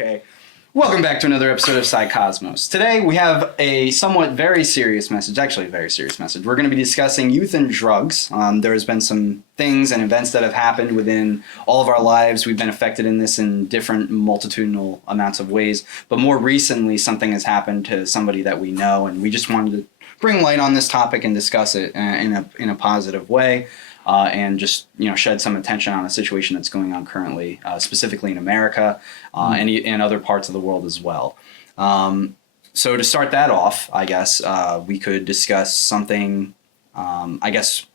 Okay. Welcome back to another episode of Psycosmos. Today we have a somewhat very serious message, actually a very serious message. We're going to be discussing youth and drugs. There has been some things and events that have happened within all of our lives. We've been affected in this in different multitudinal amounts of ways. But more recently, something has happened to somebody that we know, and we just wanted to bring light on this topic and discuss it in a positive way. And just shed some attention on a situation that's going on currently, specifically in America and in other parts of the world as well. So to start that off, I guess we could discuss something. I guess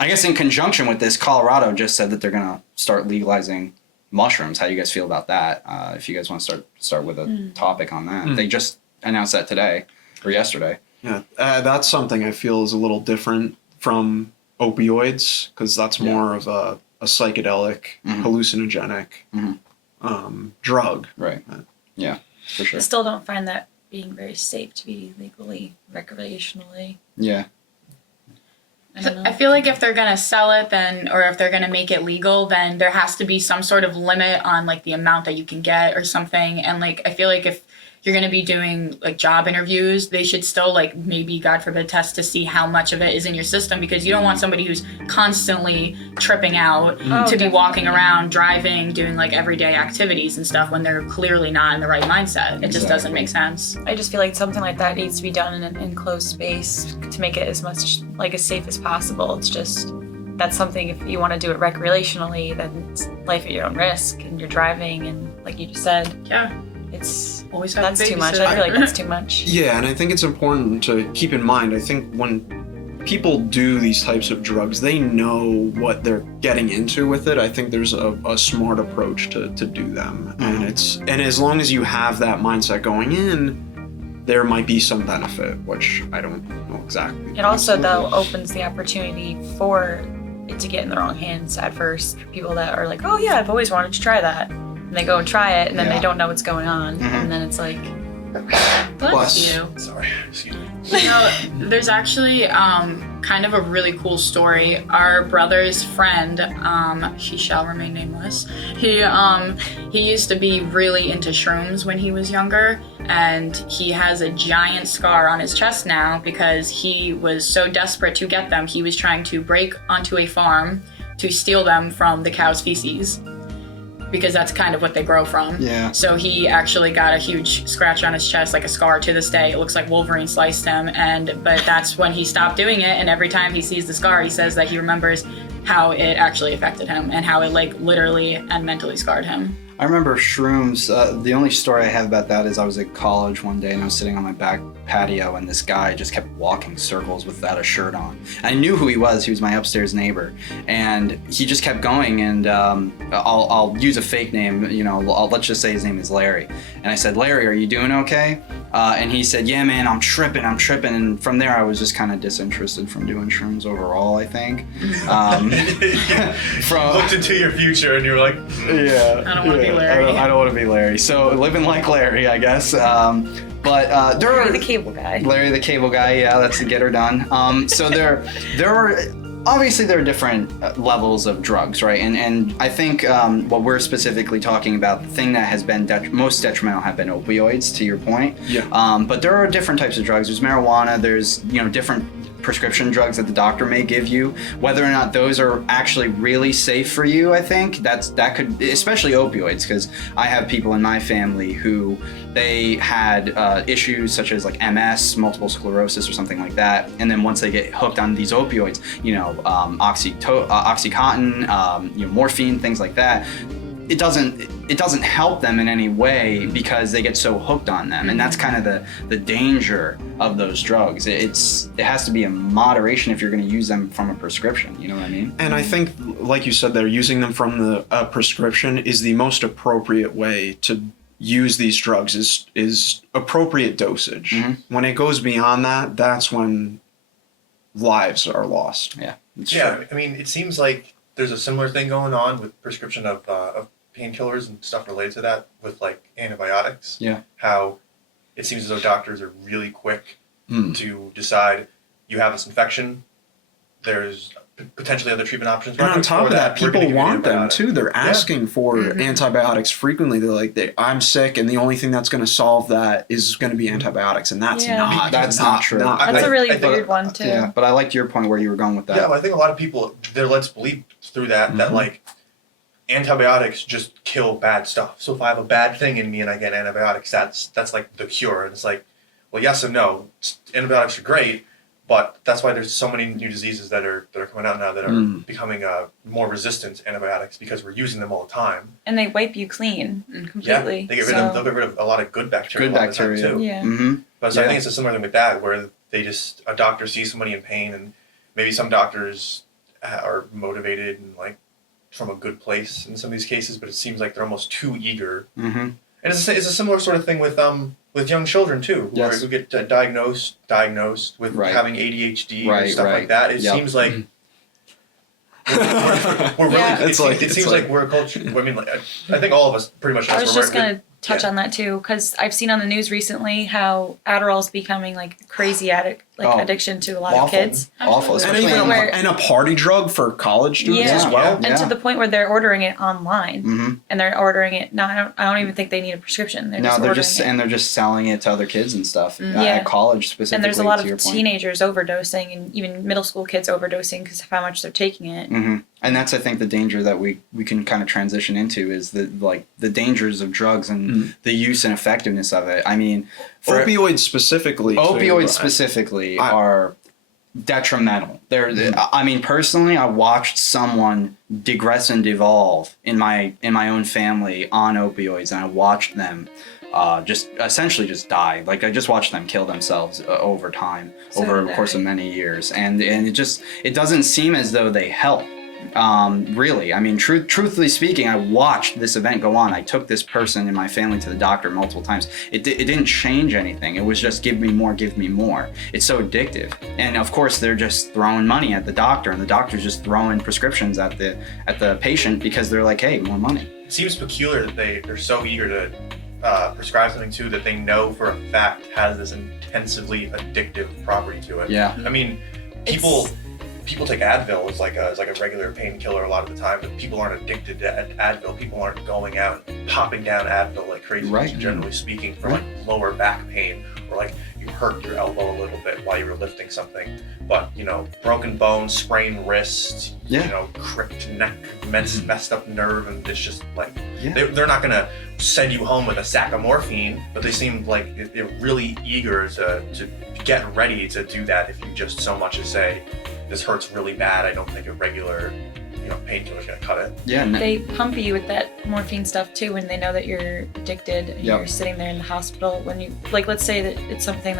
in conjunction with this, Colorado just said that they're going to start legalizing mushrooms. How do you guys feel about that? If you guys want to start with a topic on that, they just announced that today or yesterday. Yeah, that's something I feel is a little different from opioids, because that's more of a psychedelic, hallucinogenic drug. Right. Yeah, for sure. I still don't find that being very safe to be legally, recreationally. Yeah. I feel like if they're going to sell it, then, or if they're going to make it legal, then there has to be some sort of limit on like the amount that you can get or something. And like, I feel like if you're going to be doing like job interviews, they should still like maybe, God forbid, test to see how much of it is in your system, because you don't want somebody who's constantly tripping out to be walking around, driving, doing like everyday activities and stuff when they're clearly not in the right mindset. It just doesn't make sense. I just feel like something like that needs to be done in an enclosed space to make it as much like as safe as possible. It's just, that's something, if you want to do it recreationally, then it's life at your own risk and you're driving, and like you just said, Yeah. it's Always have that's too much. I feel like that's too much. Yeah, and I think it's important to keep in mind, I think when people do these types of drugs, they know what they're getting into with it. I think there's a smart approach to do them. And as long as you have that mindset going in, there might be some benefit, which I don't know exactly. It also, though, opens the opportunity for it to get in the wrong hands at first. People that are like, oh yeah, I've always wanted to try that. And they go and try it, and then they don't know what's going on. And then it's like, Bless you. Sorry, excuse me. There's actually kind of a really cool story. Our brother's friend, he shall remain nameless. He used to be really into shrooms when he was younger, and he has a giant scar on his chest now because he was so desperate to get them. He was trying to break onto a farm to steal them from the cow's feces, because that's kind of what they grow from. Yeah. So he actually got a huge scratch on his chest, like a scar to this day. It looks like Wolverine sliced him, but that's when he stopped doing it, and every time he sees the scar, he says that he remembers how it actually affected him and how it like literally and mentally scarred him. I remember shrooms. The only story I have about that is I was at college one day and I was sitting on my back patio and this guy just kept walking circles without a shirt on. I knew who he was. He was my upstairs neighbor, and he just kept going. And I'll use a fake name. Let's just say his name is Larry. And I said, Larry, are you doing okay? And he said, yeah, man, I'm tripping. And from there, I was just kind of disinterested from doing shrooms overall, I think. Looked into your future and you were like, yeah, I don't want to be Larry. I don't want to be Larry. So living like Larry, I guess. But there Larry are the cable guy. Larry the cable guy. Yeah, that's the get her done. So there are. Obviously, there are different levels of drugs, right? And I think what we're specifically talking about, the thing that has been most detrimental have been opioids, to your point. Yeah. But there are different types of drugs. There's marijuana. There's different prescription drugs that the doctor may give you. Whether or not those are actually really safe for you, I think that could, especially opioids, because I have people in my family who they had issues such as like MS, multiple sclerosis, or something like that, and then once they get hooked on these opioids, Oxycontin, morphine, things like that, it doesn't help them in any way because they get so hooked on them, and that's kind of the danger of those drugs. It has to be in moderation if you're going to use them from a prescription. You know what I mean? And I think, like you said there, using them from the prescription is the most appropriate way to use these drugs. Is appropriate dosage. When it goes beyond that, that's when lives are lost. Yeah. I mean, it seems like there's a similar thing going on with prescription of painkillers and stuff related to that with like antibiotics. Yeah. How it seems as though doctors are really quick to decide you have this infection. There's potentially other treatment options. And on top of that, we're gonna people give you want them antibiotic. too. They're asking for antibiotics frequently. They're like, I'm sick, and the only thing that's going to solve that is going to be antibiotics, and that's Yeah. not. That's not true. That's a really I think- weird one too. Yeah, but I liked your point where you were going with that. Yeah, but I think a lot of people they're led to believe through that that like antibiotics just kill bad stuff. So if I have a bad thing in me and I get antibiotics, that's like the cure. And it's like, well, yes and no. Antibiotics are great, but that's why there's so many new diseases that are coming out now that are becoming more resistant to antibiotics because we're using them all the time. And they wipe you clean Yeah, completely. they get rid of they'll get rid of a lot of good bacteria. Good a lot of the time, bacteria. too. Yeah. Mm-hmm. But so I Yeah. think it's a similar thing with that, where they just a doctor sees somebody in pain, and maybe some doctors are motivated and like from a good place in some of these cases, but it seems like they're almost too eager. Mm-hmm. And it's a similar sort of thing with young children too, Yes. who get diagnosed with Right. having ADHD or Right, stuff right. like that. It Yep. seems like we're really. Yeah. It seems like we're a culture. I mean, like, I think all of us pretty much. I was just gonna gonna touch on that too, because I've seen on the news recently how Adderall's becoming like crazy Oh, addiction to a lot awful. of kids. Awful. And Especially even where- and a party drug for college students Yeah. as well. Yeah. And to the point where they're ordering it online, Mm-hmm. and they're ordering it. No, I don't even think they need a prescription. They're No, just they're ordering just it. and they're just selling it to other kids and stuff Yeah. at college specifically. And there's a lot to your of point. teenagers overdosing, and even middle school kids overdosing because of how much they're taking it. Mm-hmm. And that's I think the danger that we can kind of transition into is the dangers of drugs and the use and effectiveness of it. I mean, for Opioids specifically. opioids too, specifically I- are detrimental. I mean, personally, I watched someone digress and devolve in my own family on opioids, and I watched them just essentially just die. Like I just watched them kill themselves over time, So over did the course I. of many years, and it doesn't seem as though they help. Really, I mean, truthfully speaking, I watched this event go on. I took this person in my family to the doctor multiple times. It didn't change anything. It was just give me more. It's so addictive. And of course, they're just throwing money at the doctor, and the doctor's just throwing prescriptions at the patient because they're like, hey, more money. It seems peculiar that they're so eager to prescribe something too that they know for a fact has this intensively addictive property to it. Yeah. I mean, people take Advil as like a regular painkiller a lot of the time, but people aren't addicted to Advil. People aren't going out and popping down Advil like crazy, Right. generally speaking, for like lower back pain or like you hurt your elbow a little bit while you were lifting something. But broken bones, sprained wrist, Yeah. cricked neck, messed up nerve, and it's just like Yeah. they're not gonna send you home with a sack of morphine, but they seem like they're really eager to get ready to do that if you just so much as say, this hurts really bad, I don't think a regular painkiller's gonna cut it. Yeah. They pump you with that morphine stuff too when they know that you're addicted and Yep. you're sitting there in the hospital. When you let's say that it's something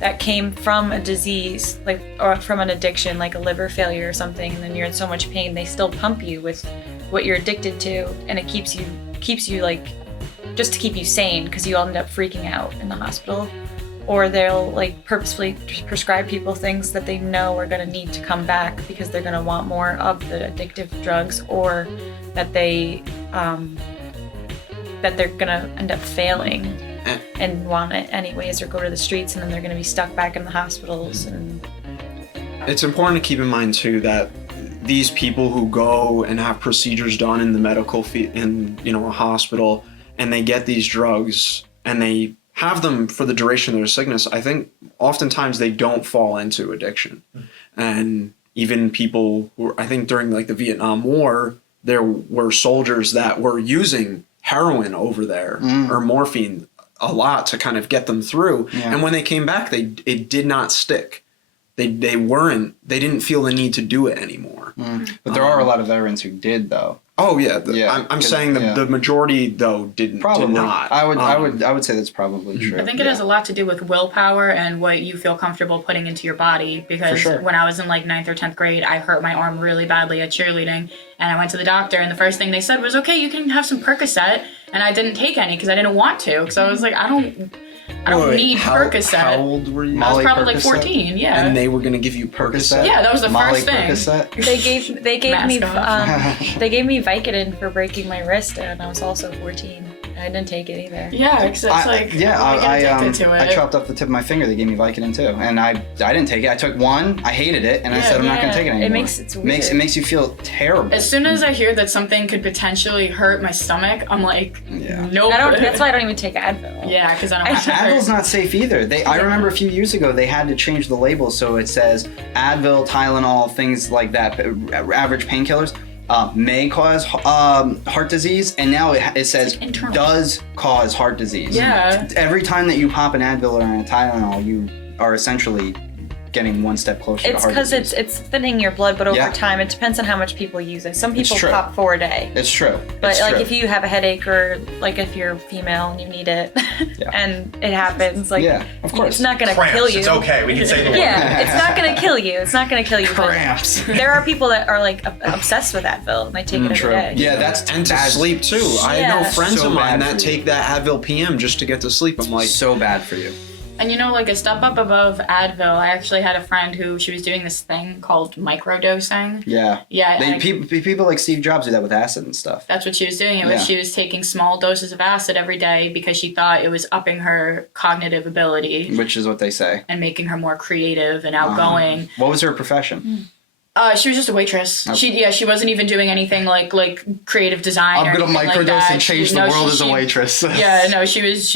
that came from a disease, or from an addiction, like a liver failure or something, and then you're in so much pain, they still pump you with what you're addicted to, and it keeps you like just to keep you sane because you all end up freaking out in the hospital. Or they'll purposefully prescribe people things that they know are going to need to come back because they're going to want more of the addictive drugs, or that they're going to end up failing and want it anyways, or go to the streets, and then they're going to be stuck back in the hospitals. And It's important to keep in mind too that these people who go and have procedures done in the medical field, in a hospital, and they get these drugs and they have them for the duration of their sickness, I think oftentimes they don't fall into addiction. And even people who, I think during the Vietnam War, there were soldiers that were using heroin over there or morphine a lot to kind of get them through. Yeah. And when they came back, it did not stick. They didn't feel the need to do it anymore. But there are a lot of veterans who did though. Oh yeah, Yeah, I'm saying the majority though did not. I would say that's probably true. I think it has a lot to do with willpower and what you feel comfortable putting into your body. Because sure. when I was in 9th or 10th grade, I hurt my arm really badly at cheerleading, and I went to the doctor, and the first thing they said was, "Okay, you can have some Percocet," and I didn't take any because I didn't want to. Because I was like, I don't need Percocet. How old were you? I was Molly probably Percocet? 14. Yeah. And they were gonna give you Percocet. Yeah, that was the Molly first thing. Percocet? they gave me Mask they gave me Vicodin for breaking my wrist, and I was also 14. I didn't take it either. Yeah, because it's like, I addicted to it. I chopped off the tip of my finger. They gave me Vicodin too, and I didn't take it. I took one. I hated it, and I said I'm not gonna take it anymore. It's weird. It makes you feel terrible. As soon as I hear that something could potentially hurt my stomach, I'm like, nope. That's why I don't even take Advil. Yeah, because I don't want to Advil's hurt. not safe either. I remember a few years ago they had to change the label so it says Advil, Tylenol, things like that, average painkillers. May cause heart disease, and now it says does cause heart disease. Yeah. Every time that you pop an Advil or a Tylenol, you are essentially getting one step closer to It's heart because disease. it's thinning your blood, but over Yeah. time, it depends on how much people use it. Some people true. pop 4 a day. It's true. But It's like true. if you have a headache or like if you're female and you need it and it happens, like of course. it's not gonna Cramps. kill you. It's okay. We can say the word. Yeah, it's not gonna kill you. It's not gonna kill you. but Cramps. There are people that are like obsessed with Advil and they take it every True. day. Yeah, that's And to bad. sleep too. I know Yeah. friends So of mine bad that for you. take that Advil PM just to get to sleep. I'm like, So bad for you. And you know, like a step up above Advil, I actually had a friend who she was doing this thing called microdosing. Yeah. Yeah, and People like Steve Jobs do that with acid and stuff. that's what she was doing. It was she was taking small doses of acid every day because she thought it was upping her cognitive ability Which is what they say. and making her more creative and outgoing. What was her profession? She was just a waitress. She wasn't even doing anything like creative design. I'm or gonna anything like microdose that. and change She- the no, world she- as a she- waitress. Yeah, no, she was.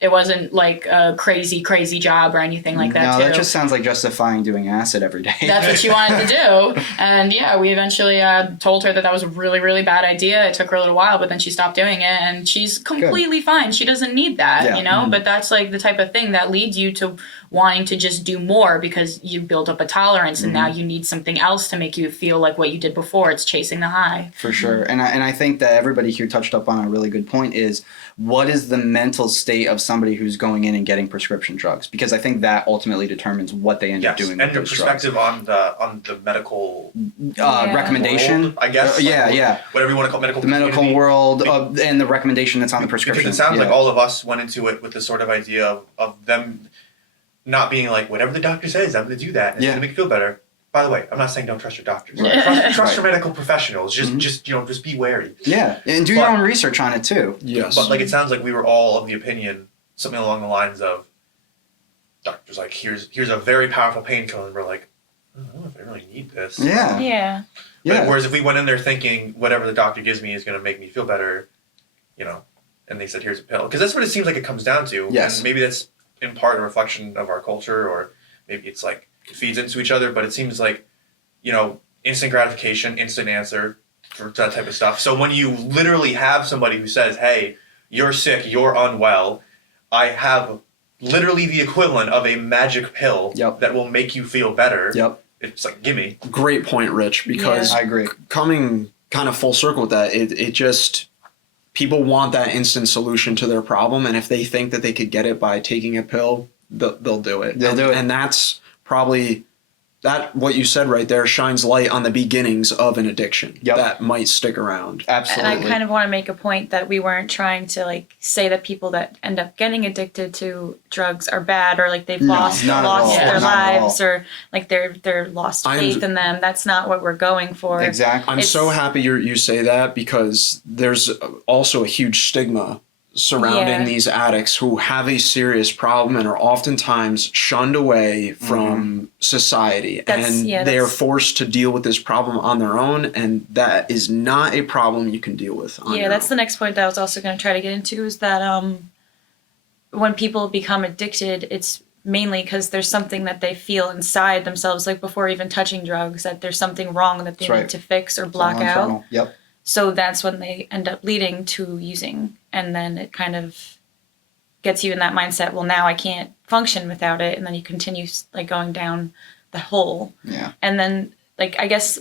It wasn't like a crazy job or anything like that. No, too. that just sounds like justifying doing acid every day. That's what she wanted to do, and yeah, we eventually told her that was a really bad idea. It took her a little while, but then she stopped doing it, and she's completely fine. She doesn't need that, Yeah. you know. But that's like the type of thing that leads you to wanting to just do more because you build up a tolerance, and now you need something else to make you feel like what you did before. It's chasing the high. For sure. And I think that everybody here touched up on a really good point is what is the mental state of somebody who's going in and getting prescription drugs? Because I think that ultimately determines what they end up doing and with your those drugs. perspective on the medical Recommendation? world, I guess. Yeah. Whatever you want to call medical The medical community. world and the recommendation that's on the prescription. Because it sounds like Yeah. all of us went into it with the sort of idea of them not being like, whatever the doctor says, I'm going to do that. It's going to make you feel better. By the way, I'm not saying don't trust your doctors. Right. Trust your medical professionals. Just be wary. Yeah, and do your own research on it too. yes. But like it sounds like we were all of the opinion, something along the lines of, doctors like, here's a very powerful painkiller, and we're like, I don't know if I really need this. Yeah. Yeah. Yeah. Whereas if we went in there thinking whatever the doctor gives me is going to make me feel better, and they said here's a pill, because that's what it seems like it comes down to. Yes. And maybe that's in part a reflection of our culture, or maybe it's like it feeds into each other. But it seems like, instant gratification, instant answer for that type of stuff. So when you literally have somebody who says, "Hey, you're sick, you're unwell," I have literally the equivalent of a magic pill that will make you feel better. Yep. It's like, gimme. Great point, Rich, because I agree. coming kind of full circle with that, it just, people want that instant solution to their problem, and if they think that they could get it by taking a pill, they'll do it. They'll do it. And that's probably, that what you said right there shines light on the beginnings of an addiction that might stick around. Absolutely. And I kind of want to make a point that we weren't trying to like say that people that end up getting addicted to drugs are bad or like they've lost not at all. their Not at lives or like they're lost faith in them. That's not what we're going for. Exactly. I'm so happy you say that, because there's also a huge stigma surrounding these addicts who have a serious problem and are oftentimes shunned away from society, and they are forced to deal with this problem on their own, and that is not a problem you can deal with on your that's own. the next point that I was also going to try to get into, is that when people become addicted, it's mainly because there's something that they feel inside themselves, like before even touching drugs, that there's something wrong that they need to fix or block out. Internal. Yep. So that's when they end up leading to using. And then it kind of gets you in that mindset, well, now I can't function without it. And then you continue like going down the hole. Yeah. And then like, I guess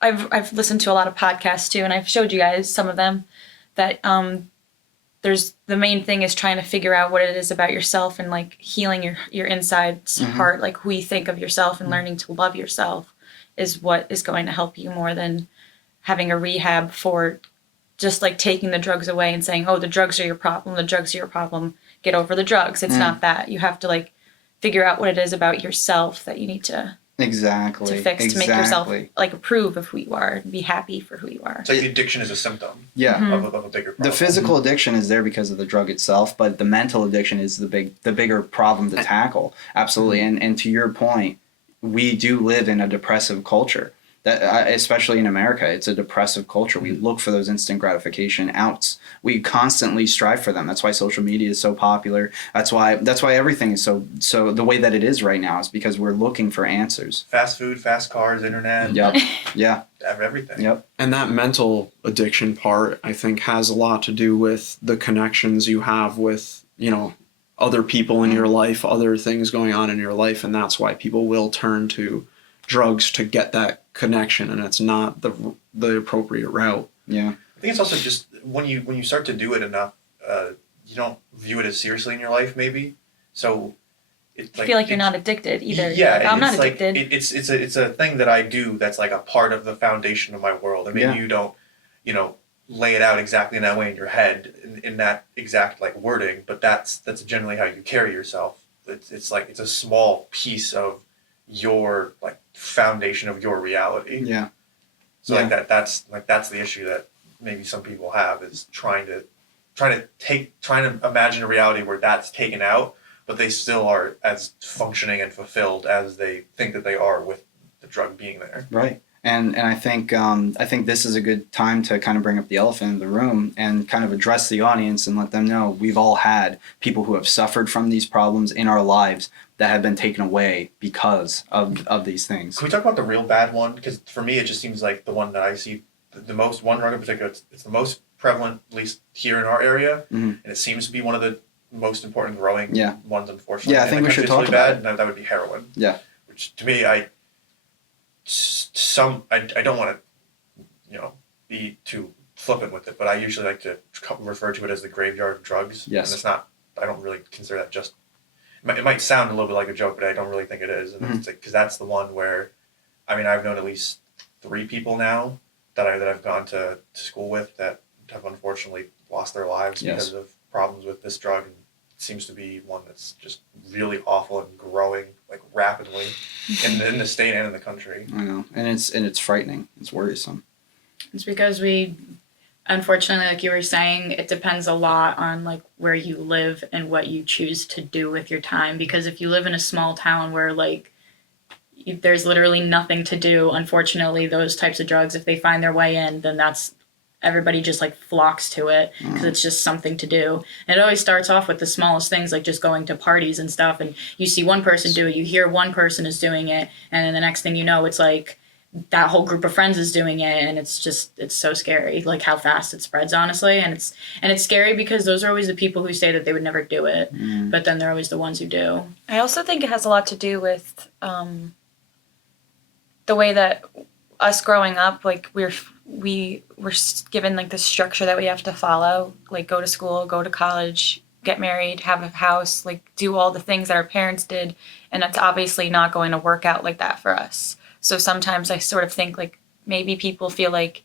I've listened to a lot of podcasts too, and I've showed you guys some of them that there's the main thing is trying to figure out what it is about yourself and like healing your inside heart, like who you think of yourself and learning to love yourself is what is going to help you more than having a rehab for just like taking the drugs away and saying, oh, the drugs are your problem. The drugs are your problem. Get over the drugs. It's not that. You have to like figure out what it is about yourself that you need to Exactly. to fix to make yourself like approve of who you are and be happy for who you are. It's like the addiction is a symptom Yeah. of a bigger problem. The physical addiction is there because of the drug itself, but the mental addiction is the bigger problem to tackle. Absolutely. And to your point, we do live in a depressive culture. That especially in America, it's a depressive culture. We look for those instant gratification outs. We constantly strive for them. That's why social media is so popular. That's why everything is so the way that it is right now is because we're looking for answers. Fast food, fast cars, internet. Yep. Yeah. Everything. Yep. And that mental addiction part, I think, has a lot to do with the connections you have with, other people in your life, other things going on in your life. And that's why people will turn to drugs to get that connection, and it's not the appropriate route. Yeah. I think it's also just when you start to do it enough, you don't view it as seriously in your life, maybe. So it's I feel like you're not addicted either. Yeah, like, I'm not like, addicted. It's a thing that I do that's like a part of the foundation of my world, and maybe you don't, lay it out exactly in that way in your head in that exact like wording, but that's generally how you carry yourself. It's like it's a small piece of your like foundation of your reality. Yeah. So like that's the issue that maybe some people have is trying to imagine a reality where that's taken out, but they still are as functioning and fulfilled as they think that they are with the drug being there. Right. And I think this is a good time to kind of bring up the elephant in the room and kind of address the audience and let them know we've all had people who have suffered from these problems in our lives that have been taken away because of these things. Can we talk about the real bad one? Because for me, it just seems like the one that I see the most, one drug in particular, it's the most prevalent, at least here in our area, and it seems to be one of the most important growing ones, unfortunately. Yeah, I think we should talk about it. And that would be heroin. Yeah. Which to me, I don't want to, be too flippant with it, but I usually like to refer to it as the graveyard of drugs. Yes. And it's not, I don't really consider that just, it might sound a little bit like a joke, but I don't really think it is. And it's because that's the one where, I've known at least 3 people now that I've gone to school with that have unfortunately lost their lives because of problems with this drug. And it seems to be one that's just really awful and growing like rapidly in the state and in the country. I know, and it's frightening. It's worrisome. It's because unfortunately, like you were saying, it depends a lot on like where you live and what you choose to do with your time. Because if you live in a small town where like there's literally nothing to do, unfortunately, those types of drugs, if they find their way in, then everybody just like flocks to it because it's just something to do. And it always starts off with the smallest things, like just going to parties and stuff. And you see one person do it, you hear one person is doing it, and then the next thing you know, it's like that whole group of friends is doing it, and it's so scary, like how fast it spreads, honestly. And it's scary because those are always the people who say that they would never do it, but then they're always the ones who do. I also think it has a lot to do with the way that us growing up, like we were given like this structure that we have to follow, like go to school, go to college, get married, have a house, like do all the things that our parents did, and that's obviously not going to work out like that for us. So sometimes I sort of think like maybe people feel like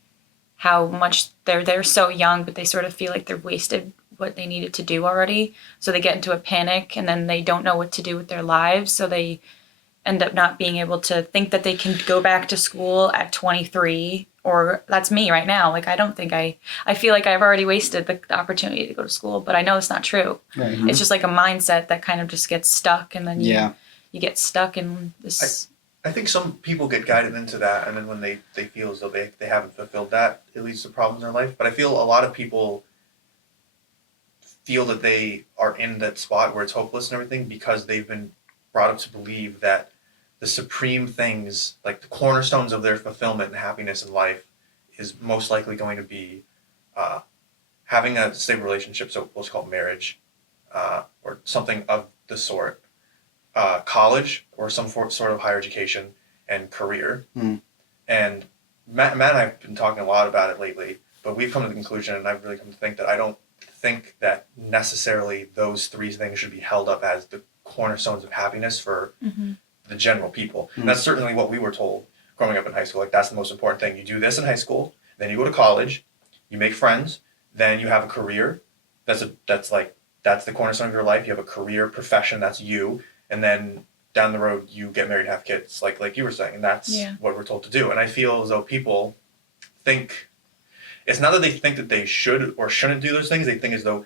how much they're so young, but they sort of feel like they're wasted what they needed to do already. So they get into a panic and then they don't know what to do with their lives. So they end up not being able to think that they can go back to school at 23, or that's me right now. Like, I don't think I feel like I've already wasted the opportunity to go to school, but I know it's not true. Right. It's just like a mindset that kind of just gets stuck, and then you get stuck in this. I think some people get guided into that, and then when they feel as though they haven't fulfilled that, it leads to problems in their life. But I feel a lot of people feel that they are in that spot where it's hopeless and everything because they've been brought up to believe that the supreme things, like the cornerstones of their fulfillment and happiness in life, is most likely going to be having a stable relationship, so what's called marriage, or something of the sort, college or some sort of higher education, and career. And Matt and I have been talking a lot about it lately, but we've come to the conclusion, and I've really come to think that I don't think that necessarily those 3 things should be held up as the cornerstones of happiness for the general people. And that's certainly what we were told growing up in high school. Like, that's the most important thing. You do this in high school, then you go to college, you make friends, then you have a career. That's the cornerstone of your life. You have a career, profession, that's you. And then down the road you get married, have kids, like you were saying, and that's what we're told to do. And I feel as though people think, it's not that they think that they should or shouldn't do those things, they think as though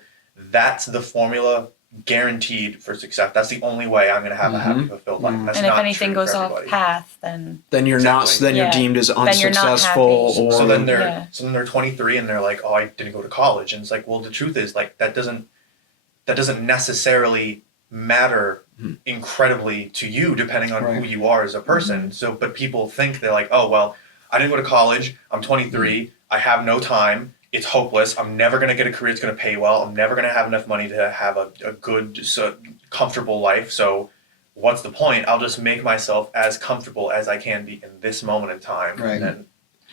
that's the formula guaranteed for success. That's the only way I'm going to have a happy, fulfilled life. That's and if not anything true goes for off everybody. path, then you're not. Then you're deemed as Then you're not unsuccessful. happy. Or So then they're 23 and they're like, oh, I didn't go to college. And it's like, well, the truth is, like, that doesn't necessarily matter incredibly to you, depending on who you are as a person. So, but people think they're like, oh, well, I didn't go to college. I'm 23. I have no time. It's hopeless. I'm never going to get a career that's going to pay well. I'm never going to have enough money to have a good, comfortable life. So what's the point? I'll just make myself as comfortable as I can be in this moment in time. Right. And then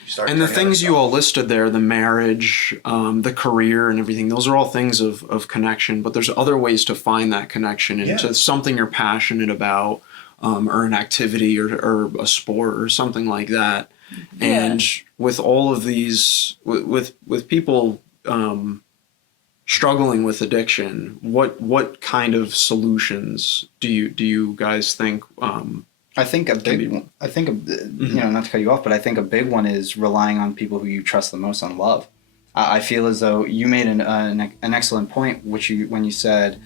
you start. And the turning things on you all yourself. listed there, the marriage, the career, and everything, those are all things of connection. But there's other ways to find that connection into something you're passionate about, or an activity, or a sport, or something like that. And with all of these, with people struggling with addiction, what kind of solutions do you guys think? I think a big one, not to cut you off, but I think a big one is relying on people who you trust the most on love. I feel as though you made an excellent point, when you said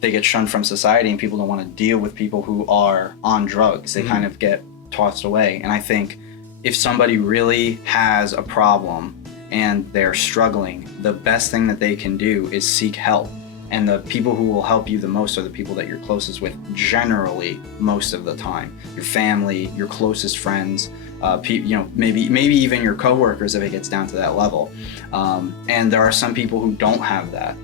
they get shunned from society and people don't want to deal with people who are on drugs. They kind of get tossed away. And I think if somebody really has a problem and they're struggling, the best thing that they can do is seek help. And the people who will help you the most are the people that you're closest with, generally, most of the time. Your family, your closest friends, maybe even your coworkers if it gets down to that level. And there are some people who don't have that.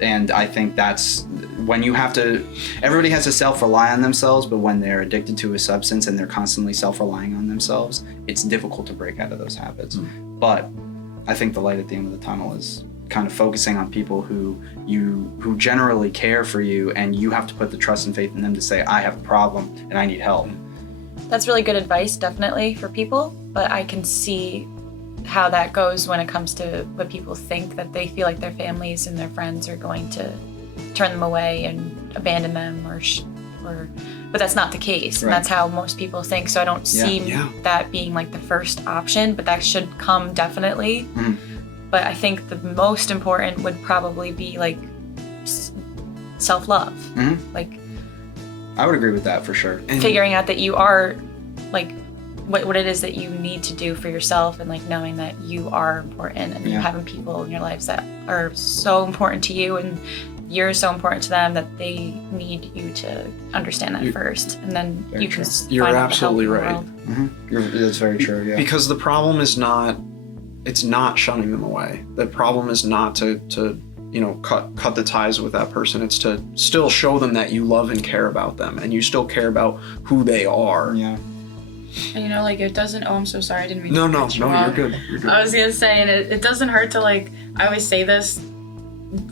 And I think that's when you have to, everybody has to self-rely on themselves, but when they're addicted to a substance and they're constantly self-relying on themselves, it's difficult to break out of those habits. But I think the light at the end of the tunnel is kind of focusing on people who generally care for you, and you have to put the trust and faith in them to say, I have a problem and I need help. That's really good advice, definitely, for people, but I can see how that goes when it comes to what people think, that they feel like their families and their friends are going to turn them away and abandon them, but that's not the case. Right. And that's how most people think. So I don't see that being like the first option, but that should come definitely. But I think the most important would probably be like self-love. Like, I would agree with that for sure. figuring out that you are like what it is that you need to do for yourself, and like knowing that you are important, and you having people in your lives that are so important to you and you're so important to them that they need you to understand that first, and then you can You're find absolutely the help right. in the world. That's very true, yeah. Because the problem is not, it's not shunning them away. The problem is not to cut the ties with that person. It's to still show them that you love and care about them, and you still care about who they are. Yeah. And like it doesn't. Oh, I'm so sorry. I didn't mean. No, to cut you you're off. good. You're good. I was gonna say, and it doesn't hurt to I always say this.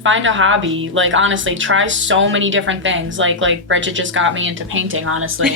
Find a hobby. Honestly, try so many different things. Like Bridget just got me into painting. Honestly,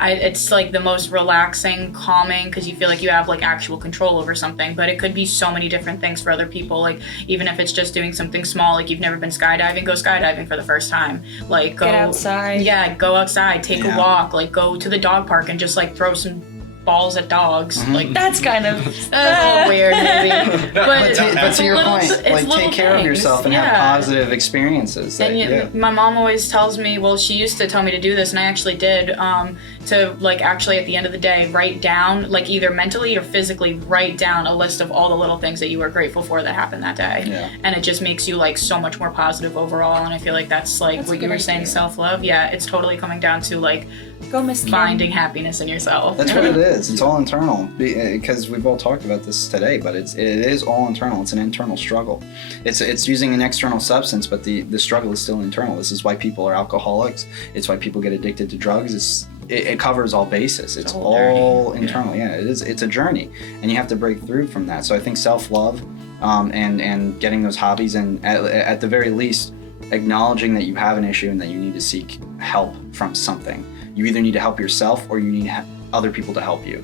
it's the most relaxing, calming, because you feel like you have actual control over something. But it could be so many different things for other people. Even if it's just doing something small, you've never been skydiving, go skydiving for the first time. Go Get outside. Yeah, go outside, take a walk. Go to the dog park and just throw some balls at dogs. That's kind of that's a little weird, maybe. But to your point, it's take care of things. yourself and have positive experiences. And my mom always tells me, well, she used to tell me to do this, and I actually did, to actually at the end of the day write down, either mentally or physically write down a list of all the little things that you were grateful for that happened that day. Yeah. And it just makes you so much more positive overall, and I feel like that's what you were saying, self-love. Yeah, it's totally coming down to go Miss Kim. finding happiness in yourself. That's what it is. It's all internal, because we've all talked about this today, but it is all internal. It's an internal struggle. It's using an external substance, but the struggle is still internal. This is why people are alcoholics. It's why people get addicted to drugs. It covers all bases. It's all internal. Yeah, it is. It's a journey, and you have to break through from that. So I think self-love, and getting those hobbies, and at the very least, acknowledging that you have an issue and that you need to seek help from something. You either need to help yourself or you need other people to help you.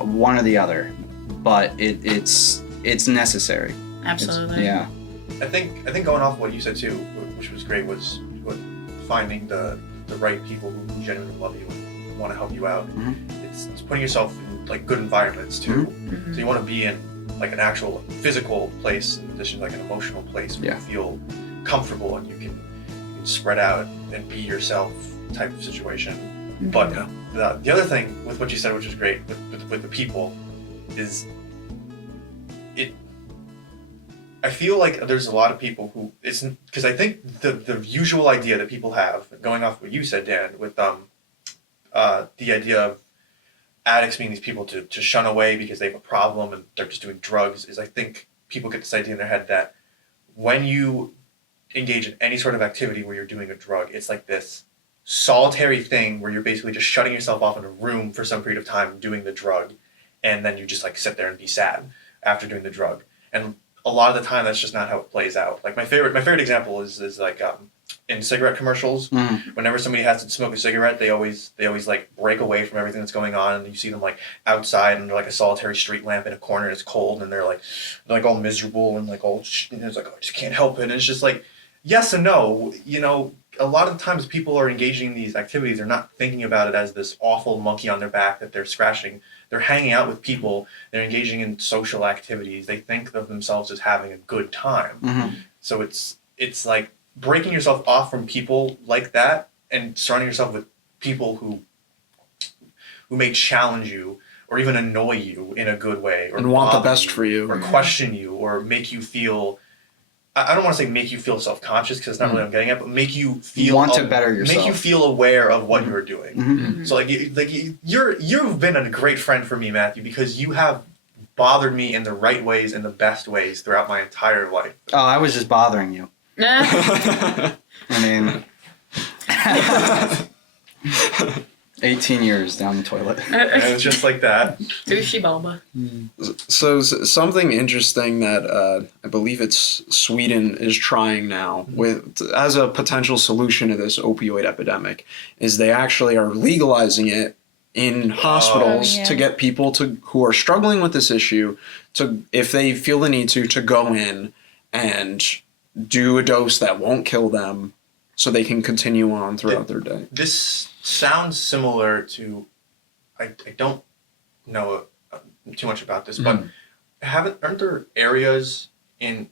One or the other, but it's necessary. Absolutely. I think going off what you said too, which was great, was finding the right people who genuinely love you and want to help you out. Mm-hmm. It's putting yourself in like good environments too. So you want to be in like an actual physical place in addition to like an emotional place where you feel comfortable and you can spread out and be yourself type of situation. But the other thing with what you said, which is great with the people, is I feel like there's a lot of people who because I think the usual idea that people have, going off what you said, Dan, with the idea of addicts being these people to shun away because they have a problem and they're just doing drugs, is I think people get this idea in their head that when you engage in any sort of activity where you're doing a drug, it's like this solitary thing where you're basically just shutting yourself off in a room for some period of time doing the drug, and then you just like sit there and be sad after doing the drug. And a lot of the time that's just not how it plays out. Like my favorite example is like in cigarette commercials. Whenever somebody has to smoke a cigarette, they always like break away from everything that's going on, and you see them like outside under like a solitary street lamp in a corner, and it's cold, and they're like all miserable and like all it's like, oh, I just can't help it. And it's just like, yes and no. You know, a lot of the times people are engaging in these activities, they're not thinking about it as this awful monkey on their back that they're scratching. They're hanging out with people, they're engaging in social activities, they think of themselves as having a good time. So it's like breaking yourself off from people like that and surrounding yourself with people who may challenge you or even annoy you in a good way, or and want the best for you, or question you, or make you feel, I don't want to say make you feel self-conscious, because it's not really what I'm getting at, but make you feel want to better yourself, make you feel aware of what you're doing. So you've been a great friend for me, Matthew, because you have bothered me in the right ways, in the best ways throughout my entire life. Oh, I was just bothering you. I mean, 18 years down the toilet. And it's just like that. Douchey Bulba. So something interesting that I believe it's Sweden is trying now with as a potential solution to this opioid epidemic is they actually are legalizing it in hospitals to get people who are struggling with this issue to, if they feel the need to go in and do a dose that won't kill them so they can continue on throughout their day. This sounds similar to, I don't know too much about this, but aren't there areas in,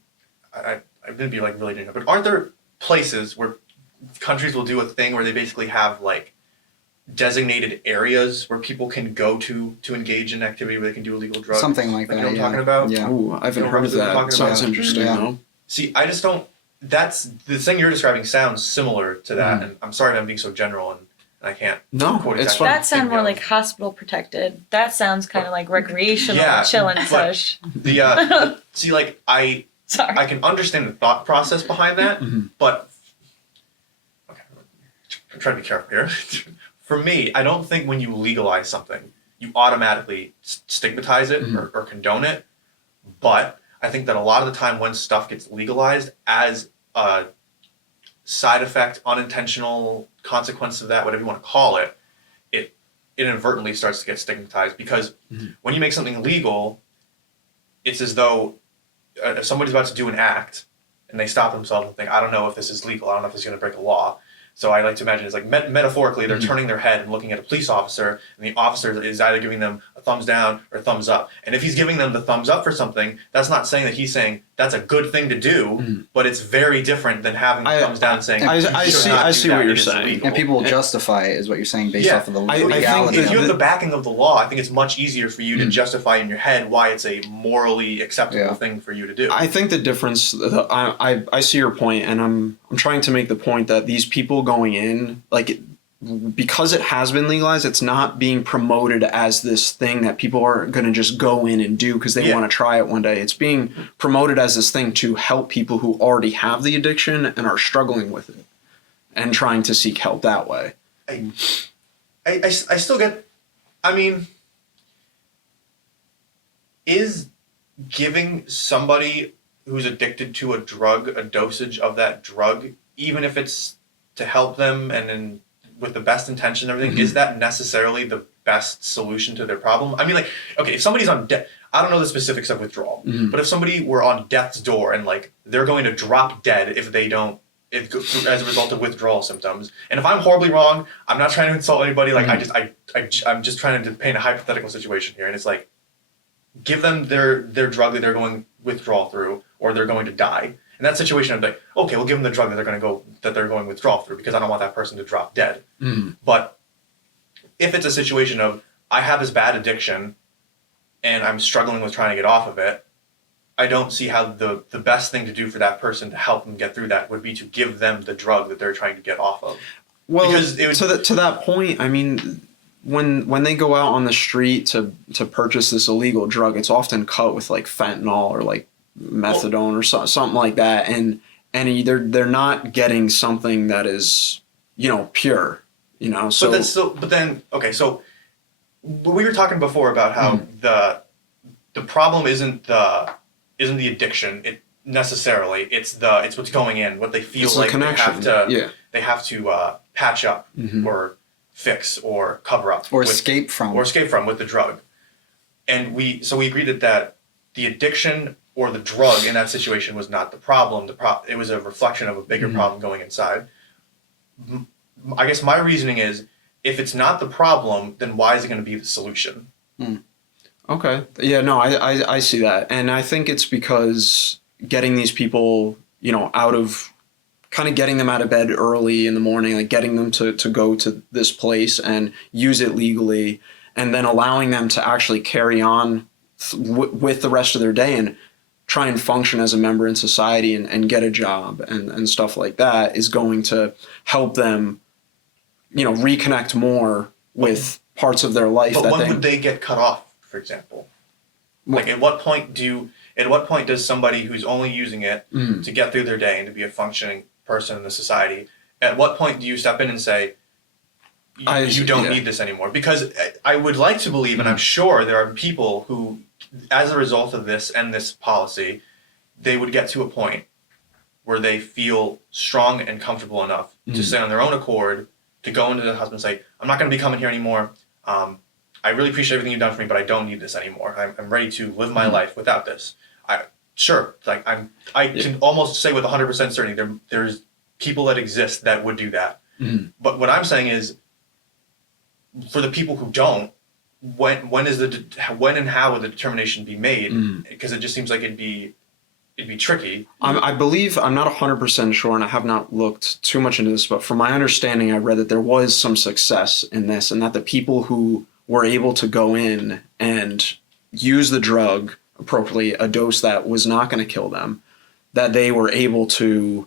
I'm going to be like really ignorant, but aren't there places where countries will do a thing where they basically have like designated areas where people can go to engage in activity where they can do illegal drugs? Something like that, You know what I'm talking about? Yeah. Ooh, I haven't heard of that. Sounds interesting, though. See, I just don't, that's, the thing you're describing sounds similar to that, and I'm sorry if I'm being so general and I can't quote it's exactly. fine. That sounds more like hospital protected. That sounds kind of like recreational, chilling tush. See, like, I Sorry. can understand the thought process behind that, but okay, I'm trying to be careful here. For me, I don't think when you legalize something, you automatically stigmatize it or condone it. But I think that a lot of the time when stuff gets legalized, as a side effect, unintentional consequence of that, whatever you want to call it, it inadvertently starts to get stigmatized. Because when you make something legal, it's as though if somebody's about to do an act and they stop themselves and think, I don't know if this is legal, I don't know if this is going to break a law. So I like to imagine it's like metaphorically they're turning their head and looking at a police officer, and the officer is either giving them a thumbs down or a thumbs up. And if he's giving them the thumbs up for something, that's not saying that he's saying that's a good thing to do, but it's very different than having the thumbs down and saying I see what you're saying. illegal. And people will justify it, is what you're saying, based off of the legality. I think if you have the backing of the law, I think it's much easier for you to justify in your head why it's a morally acceptable thing for you to do. I think the difference, I see your point, and I'm trying to make the point that these people going in, like, because it has been legalized, it's not being promoted as this thing that people are going to just go in and do because they want to try it one day. It's being promoted as this thing to help people who already have the addiction and are struggling with it and trying to seek help that way. I still get, I mean, is giving somebody who's addicted to a drug a dosage of that drug, even if it's to help them and with the best intention and everything, is that necessarily the best solution to their problem? I mean, like, okay, if somebody's on death, I don't know the specifics of withdrawal, but if somebody were on death's door and like they're going to drop dead if they don't as a result of withdrawal symptoms. And if I'm horribly wrong, I'm not trying to insult anybody. Like I'm just trying to paint a hypothetical situation here, and it's like, give them their drug that they're going withdrawal through, or they're going to die. In that situation, I'd be like, okay, we'll give them the drug that they're going withdrawal through, because I don't want that person to drop dead. But if it's a situation of, I have this bad addiction and I'm struggling with trying to get off of it, I don't see how the best thing to do for that person to help them get through that would be to give them the drug that they're trying to get off of. Well, because it would, to that point, I mean, when they go out on the street to purchase this illegal drug, it's often cut with like fentanyl or like methadone or something like that, and either they're not getting something that is, pure, So but then so we were talking before about how the problem isn't the addiction necessarily, it's what's going in, what they feel like they have to patch up or fix or cover up or escape from with the drug. And we agreed that the addiction or the drug in that situation was not the problem. It was a reflection of a bigger problem going inside. I guess my reasoning is, if it's not the problem, then why is it going to be the solution? Okay. Yeah, no, I see that. And I think it's because getting these people, getting them out of bed early in the morning, like getting them to go to this place and use it legally, and then allowing them to actually carry on with the rest of their day and try and function as a member in society and get a job and stuff like that, is going to help them, reconnect more with parts of their life. But when would they get cut off, for example? Like, at what point does somebody who's only using it to get through their day and to be a functioning person in the society, at what point do you step in and say, you don't need this anymore? Because I would like to believe, and I'm sure there are people who, as a result of this and this policy, they would get to a point where they feel strong and comfortable enough to say on their own accord, to go into the hospital and say, I'm not going to be coming here anymore. I really appreciate everything you've done for me, but I don't need this anymore. I'm ready to live my life without this. I can almost say with 100% certainty there's people that exist that would do that. But what I'm saying is, for the people who don't, when and how would the determination be made? Because it just seems like it'd be tricky. I believe, I'm not 100% sure, and I have not looked too much into this, but from my understanding, I read that there was some success in this, and that the people who were able to go in and use the drug appropriately, a dose that was not going to kill them, that they were able to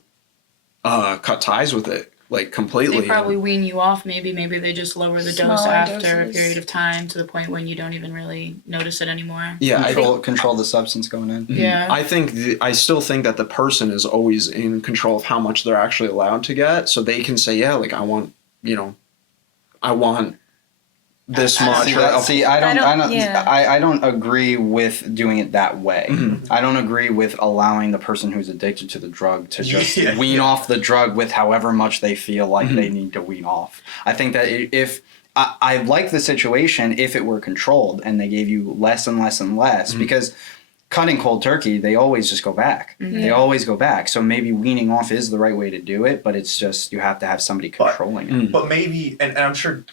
cut ties with it, like, completely. They probably wean you off. Maybe they just lower the dose Smaller after a doses. period of time, to the point when you don't even really notice it anymore. Yeah, control the substance going in. Yeah. I still think that the person is always in control of how much they're actually allowed to get, so they can say, yeah, like, I want this much. I don't agree with doing it that way. I don't agree with allowing the person who's addicted to the drug to just wean off the drug with however much they feel like they need to wean off. I think that if I like the situation if it were controlled and they gave you less and less and less, because cutting cold turkey, they always just go back. They always go back. So maybe weaning off is the right way to do it, but it's just, you have to have somebody controlling it. But maybe, and I'm sure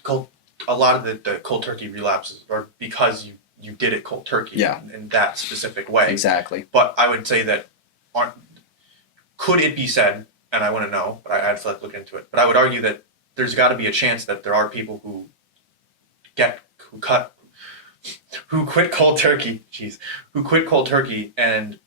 a lot of the cold turkey relapses are because you did it cold turkey in that specific way. Exactly. But I would say that, could it be said, and I want to know, but I'd have to look into it, but I would argue that there's got to be a chance that there are people who quit cold turkey and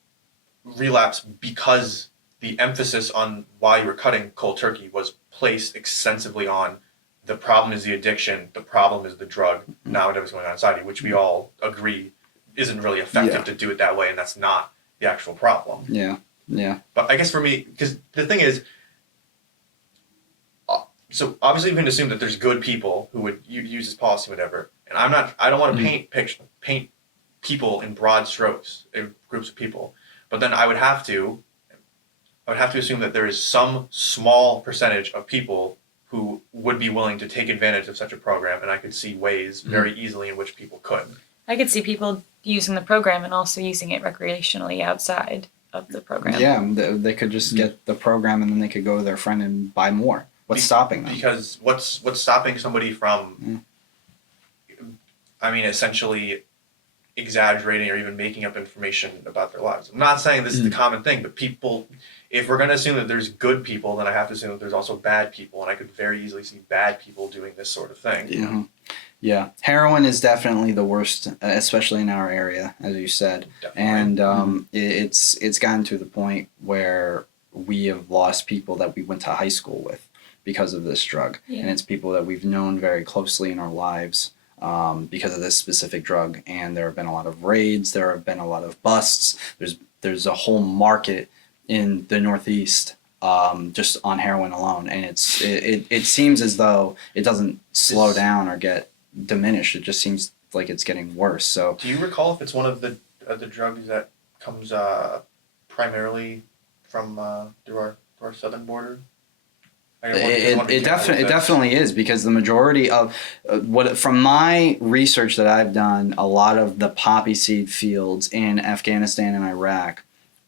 relapse because the emphasis on why you were cutting cold turkey was placed extensively on the problem is the addiction, the problem is the drug, not whatever's going on inside you, which we all agree isn't really effective to do it that way, and that's not the actual problem. Yeah. But I guess for me, because the thing is, so obviously we can assume that there's good people who would use this policy, whatever, and I don't want to paint people in broad strokes, groups of people, but then I would have to assume that there is some small percentage of people who would be willing to take advantage of such a program, and I could see ways very easily in which people could. I could see people using the program and also using it recreationally outside of the program. Yeah, they could just get the program and then they could go to their friend and buy more. What's stopping them? Because what's stopping somebody from, I mean, essentially exaggerating or even making up information about their lives? I'm not saying this is the common thing, but people, if we're going to assume that there's good people, then I have to assume that there's also bad people, and I could very easily see bad people doing this sort of thing. Yeah. Yeah, heroin is definitely the worst, especially in our area, as you said. Definitely. And it's gotten to the point where we have lost people that we went to high school with because of this drug, and it's people that we've known very closely in our lives because of this specific drug. And there have been a lot of raids, there have been a lot of busts. There's a whole market in the Northeast just on heroin alone, and it seems as though it doesn't slow down or get diminished. It just seems like it's getting worse. So do you recall if it's one of the drugs that comes primarily from through our southern border? It definitely is, because the majority of from my research that I've done, a lot of the poppy seed fields in Afghanistan and Iraq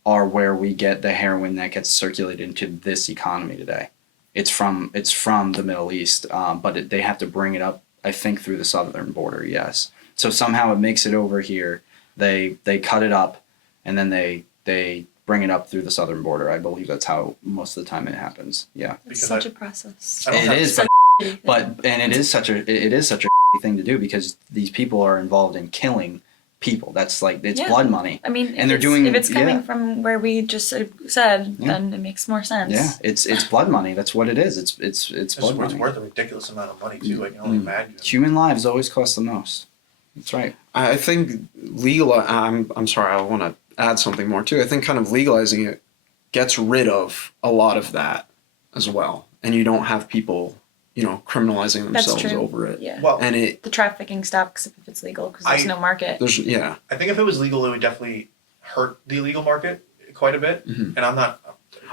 are where we get the heroin that gets circulated into this economy today. It's from the Middle East, but they have to bring it up, I think, through the southern border. Yes. So somehow it makes it over here. They cut it up, and then they bring it up through the southern border. I believe that's how most of the time it happens. Yeah. It's such a process. It is, but it is such a thing to do, because these people are involved in killing people. That's like, it's blood money. I mean, and if it's coming from where we just said, then it makes more sense. Yeah, it's blood money. That's what it is. It's blood money. It's worth a ridiculous amount of money too. I can only imagine. Human lives always cost the most. That's right. I think I'm sorry, I want to add something more too. I think kind of legalizing it gets rid of a lot of that as well, and you don't have people, criminalizing themselves over it. Yeah. Well, and the trafficking stops if it's legal, because there's no market. I think if it was legal, it would definitely hurt the illegal market quite a bit. And I'm not.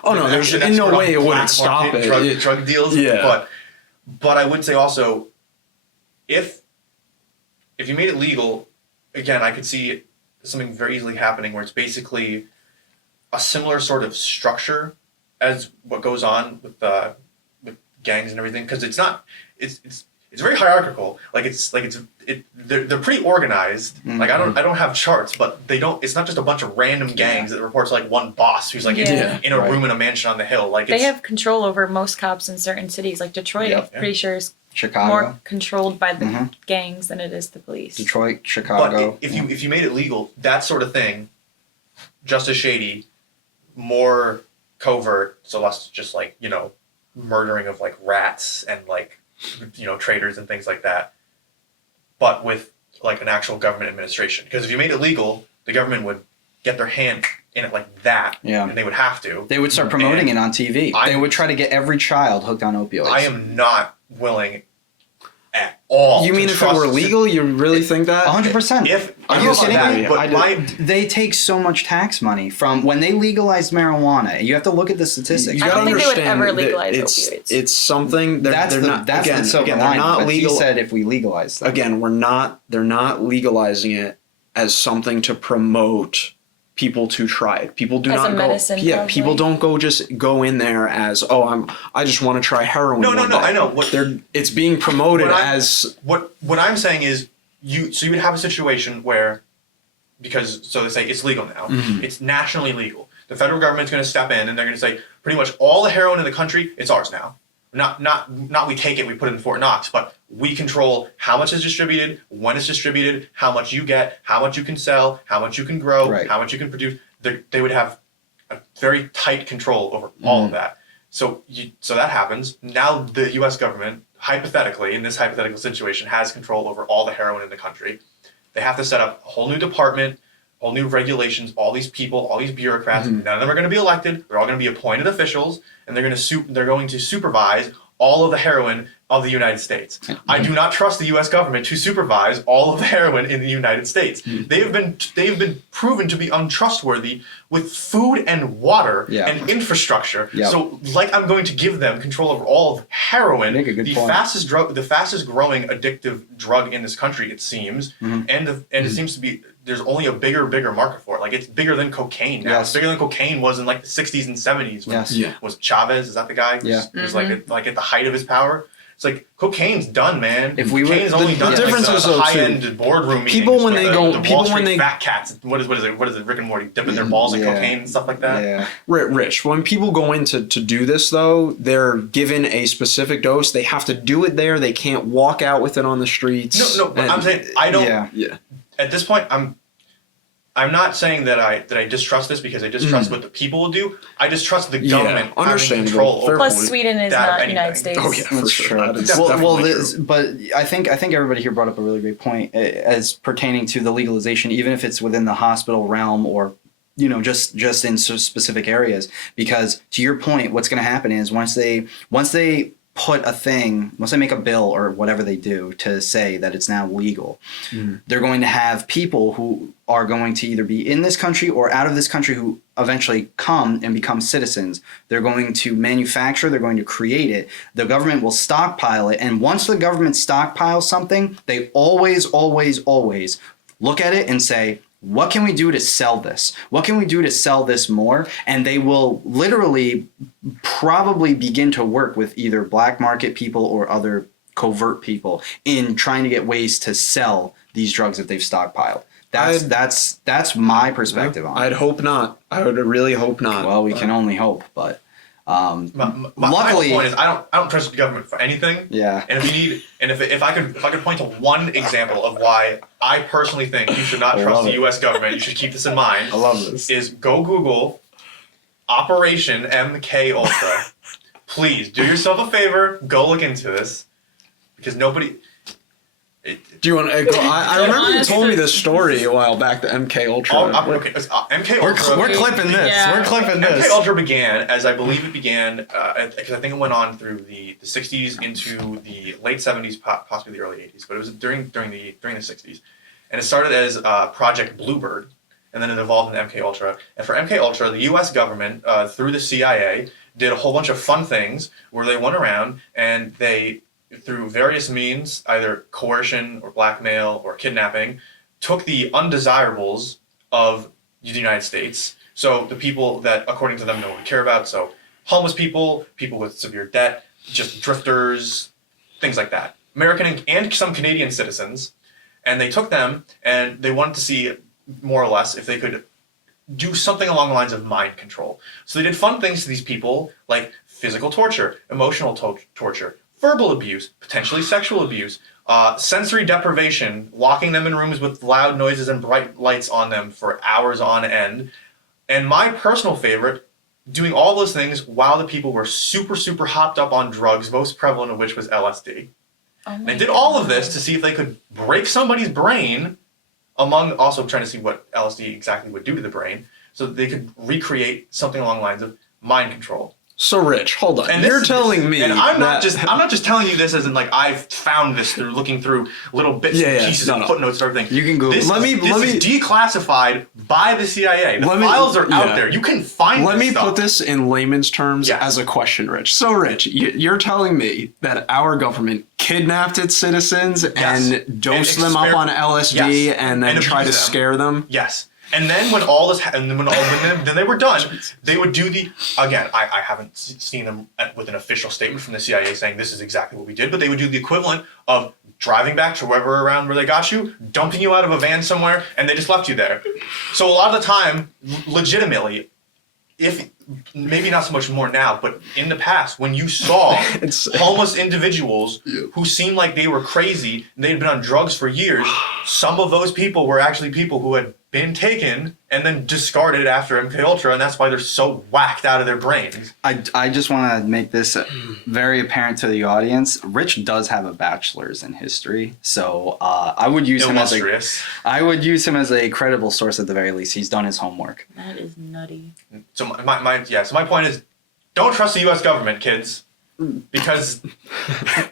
Oh no, there's in no way it wouldn't stop it. Drug deals. Yeah. But I would say also, if you made it legal, again, I could see something very easily happening where it's basically a similar sort of structure as what goes on with gangs and everything, because it's very hierarchical. They're pretty organized. Mm-hmm. Like I don't have charts, but they don't. It's not just a bunch of random gangs that reports like one boss who's like in a room in a mansion on the hill. Like they have control over most cops in certain cities, like Detroit. I'm pretty sure is Chicago more controlled by the gangs than it is the police. Detroit, Chicago. But if you made it legal, that sort of thing, just as shady, more covert, so less just like murdering of like rats and like traders and things like that, but with like an actual government administration. Because if you made it legal, the government would get their hand in it like that, and they would have to. They would start promoting it on TV. They would try to get every child hooked on opioids. I am not willing at all. You mean if it were legal, you really think that? 100%. Are you kidding me? But they take so much tax money from when they legalized marijuana. You have to look at the statistics. I don't think they would ever legalize opioids. It's something that's the silver lining. They're not but legal. He said if we legalize them. Again, they're not legalizing it as something to promote people to try it. People do not go. Yeah, probably. People don't go in there as I just want to try heroin. No. I know it's being promoted as what I'm saying is you would have a situation where so they say it's legal now. It's nationally legal. The federal government's going to step in and they're going to say pretty much all the heroin in the country, it's ours now. Not we take it, we put it in Fort Knox, but we control how much is distributed, when it's distributed, how much you get, how much you can sell, how much you can grow, how much you can produce. They would have a very tight control over all of that. So that happens. Now the U.S. government, hypothetically, in this hypothetical situation, has control over all the heroin in the country. They have to set up a whole new department, whole new regulations, all these people, all these bureaucrats. None of them are going to be elected. They're all going to be appointed officials, and they're going to supervise all of the heroin of the United States. I do not trust the U.S. government to supervise all of the heroin in the United States. They have been proven to be untrustworthy with food and water and infrastructure. So, like, I'm going to give them control over all of heroin, the fastest growing addictive drug in this country, it seems, and it seems to be there's only a bigger market for it. Like it's bigger than cocaine now. Yes. It's bigger than cocaine was in like the 60s and 70s. When, Yes. Yeah. Was Chavez? Is that the guy? Yeah. Who's like at the height of his power. It's like cocaine's done, man. If we were- cocaine's only the done difference like is, the though, high too, end boardroom people meetings when with they the, go- the people Wall Street when they- fat cats. What is it? Rick and Morty dipping their balls in Yeah. cocaine and stuff like that. Yeah. Rich, when people go in to do this, though, they're given a specific dose. They have to do it there. They can't walk out with it on the streets. No, but And- I'm saying I don't. Yeah. Yeah. At this point, I'm not saying that I distrust this because I distrust what the people will do. I distrust the Yeah, government having understandable. control Fair over Plus, point. Sweden is That of not United anything. States. Oh, yeah, for That's sure. true. That is Well, definitely this, true. but I think everybody here brought up a really great point as pertaining to the legalization, even if it's within the hospital realm or just in specific areas. Because to your point, what's going to happen is once they once they make a bill or whatever they do to say that it's now legal, they're going to have people who are going to either be in this country or out of this country who eventually come and become citizens. They're going to manufacture, they're going to create it. The government will stockpile it. And once the government stockpiles something, they always look at it and say, what can we do to sell this? What can we do to sell this more? And they will literally probably begin to work with either black market people or other covert people in trying to get ways to sell these drugs that they've stockpiled. That's my perspective on it. I'd hope not. I would really hope not. Well, we can only hope, but my luckily, point is I don't trust the government for anything. yeah. And if I could point to one example of why I personally think you should not I trust love the it. U.S. government, you should keep this in mind. I love this. Is go Google Operation MK Ultra. Please do yourself a favor. Go look into this because nobody. Do you want to go? I remember you told me this story a while back, the MK Ultra. Okay, MK Ultra. We're clipping this. Yeah. We're clipping this. MK Ultra began, as I believe it began, because I think it went on through the 60s into the late 70s, possibly the early 80s, but it was during the 60s, and it started as Project Bluebird, and then it evolved into MK Ultra. And for MK Ultra, the U.S. government through the CIA did a whole bunch of fun things where they went around and they, through various means, either coercion or blackmail or kidnapping, took the undesirables of the United States. So the people that, according to them, no one would care about. So homeless people, people with severe debt, just drifters, things like that. American and some Canadian citizens. And they took them and they wanted to see, more or less, if they could do something along the lines of mind control. So they did fun things to these people, like physical torture, emotional torture, verbal abuse, potentially sexual abuse, sensory deprivation, locking them in rooms with loud noises and bright lights on them for hours on end. And my personal favorite, doing all those things while the people were super, super hopped up on drugs, most prevalent of which was LSD. Oh They did all of this to see if they could break somebody's brain, among also trying to see what LSD exactly would do to the brain, so that they could recreate something along the lines of mind control. So, Rich, hold on. And You're telling me and I'm not that just telling you this as in like I've found this through looking through little bits Yeah, and yeah, pieces no, and no. footnotes and everything. You can Google. This Let me- is declassified by the CIA. The Let me- files are out yeah. there. You can find. Let this me stuff. put this in layman's terms Yes. as a question, Rich. So, Rich, you're telling me that our government kidnapped its citizens and dosed them up on LSD Yes. and then And try to abused them. scare them? Yes. And then when all this, then they were done, they would do again, I haven't seen them with an official statement from the CIA saying this is exactly what we did, but they would do the equivalent of driving back to wherever around where they got you, dumping you out of a van somewhere, and they just left you there. So a lot of the time, legitimately, if maybe not so much more now, but in the past, when you saw homeless individuals who seemed like they were crazy, and they'd been on drugs for years, some of those people were actually people who had been taken and then discarded after MK Ultra, and that's why they're so whacked out of their brains. I just want to make this very apparent to the audience. Rich does have a bachelor's in history, so I would use him Illustrious. as a credible source at the very least. He's done his homework. That is nutty. So my point is, don't trust the U.S. government, kids, because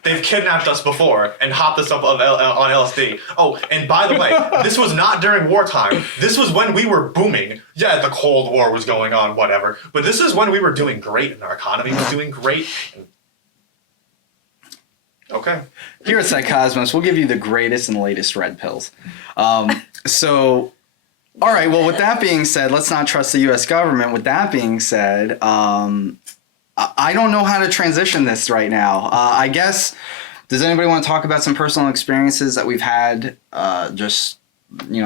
they've kidnapped us before and hopped us up on LSD. Oh, and by the way, this was not during wartime. This was when we were booming. Yeah, the Cold War was going on, whatever. But this is when we were doing great and our economy was doing great. Okay. Here at Psycosmos, we'll give you the greatest and latest red pills. So All right. Well, with that being said, let's not trust the U.S. government. With that being said, I don't know how to transition this right now. I guess, does anybody want to talk about some personal experiences that we've had? Just,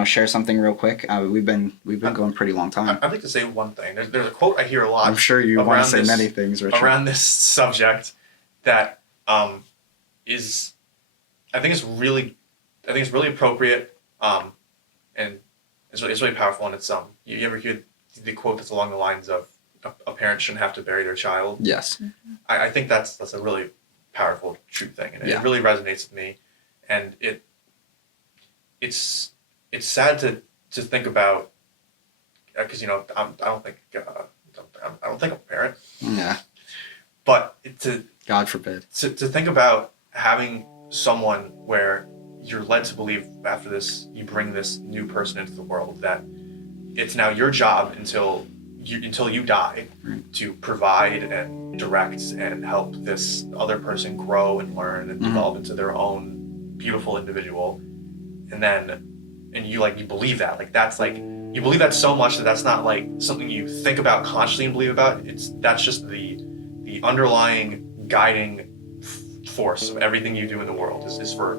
share something real quick. We've been going pretty long time. I'd like to say one thing. There's a quote I hear a lot. I'm sure you want to say many things, Richard. Around this subject that is, I think it's really appropriate, and it's really powerful. And it's you ever hear the quote that's along the lines of a parent shouldn't have to bury their child? Yes. I think that's a really powerful, true thing, and Yeah. it really resonates with me. And it's sad to think about, because I don't think I'm a parent, Yeah. but God forbid. to think about having someone where you're led to believe after this, you bring this new person into the world, that it's now your job until you die to provide and direct and help this other person grow and learn and develop into their own beautiful individual. And you believe that, you believe that so much that that's not like something you think about consciously and believe about. That's just the underlying guiding force of everything you do in the world is for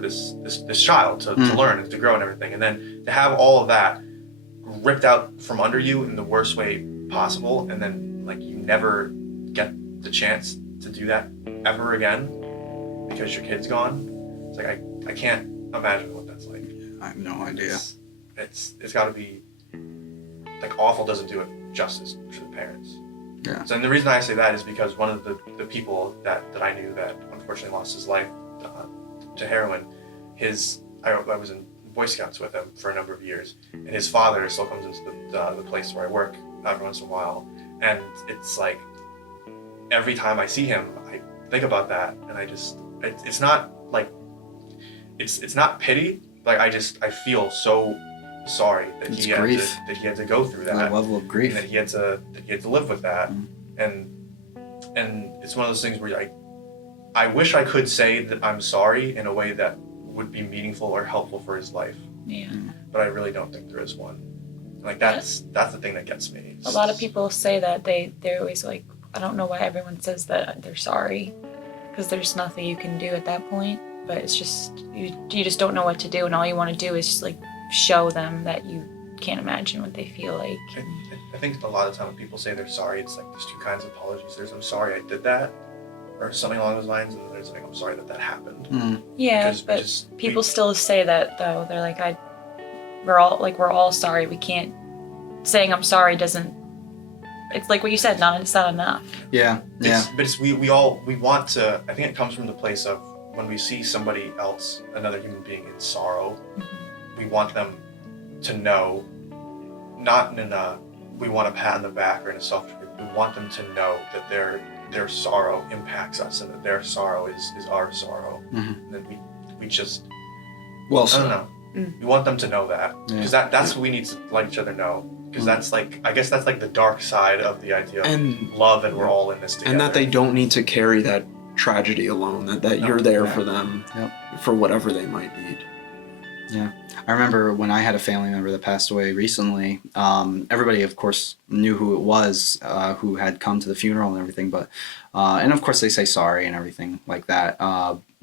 this child to learn and to grow and everything. And then to have all of that ripped out from under you in the worst way possible, and then you never get the chance to do that ever again because your kid's gone. It's I can't imagine what that's like. I have no idea. It's got to be awful. Doesn't do it justice to the parents. Yeah. So, and the reason I say that is because one of the people that I knew that unfortunately lost his life to heroin, I was in Boy Scouts with him for a number of years, and his father still comes into the place where I work every once in a while, and it's every time I see him, I think about that, and it's not it's not pity, I feel so sorry that It's he grief. had to go through that level of grief. and that he had to live with that. And it's one of those things where I wish I could say that I'm sorry in a way that would be meaningful or helpful for his life, Yeah. but I really don't think there is one. That's the thing that gets me. A lot of people say that they're always I don't know why everyone says that they're sorry, because there's nothing you can do at that point. But it's just you just don't know what to do, and all you want to do is just show them that you can't imagine what they feel like. I think a lot of time when people say they're sorry, it's there's two kinds of apologies. There's I'm sorry I did that, or something along those lines, and then there's I'm sorry that happened. Yeah, Because but people still say that though. They're we're all sorry. We can't, saying I'm sorry doesn't. It's like what you said. It's not enough. Yeah. Yeah. We want to. I think it comes from the place of when we see somebody else, another human being in sorrow, we want them to know, not in a we want a pat on the back or in a self-degree. We want them to know that their sorrow impacts us and that their sorrow is our sorrow. And then we just Well I said. don't know. We want them to know that, because that's what we need to let each other know, because that's I guess that's the dark side of the idea of And- love, and we're all in this together. And that they don't need to carry that tragedy alone, that you're there for them for whatever they might need. Yeah. I remember when I had a family member that passed away recently, everybody, of course, knew who it was, who had come to the funeral and everything. But, and of course, they say sorry and everything like that,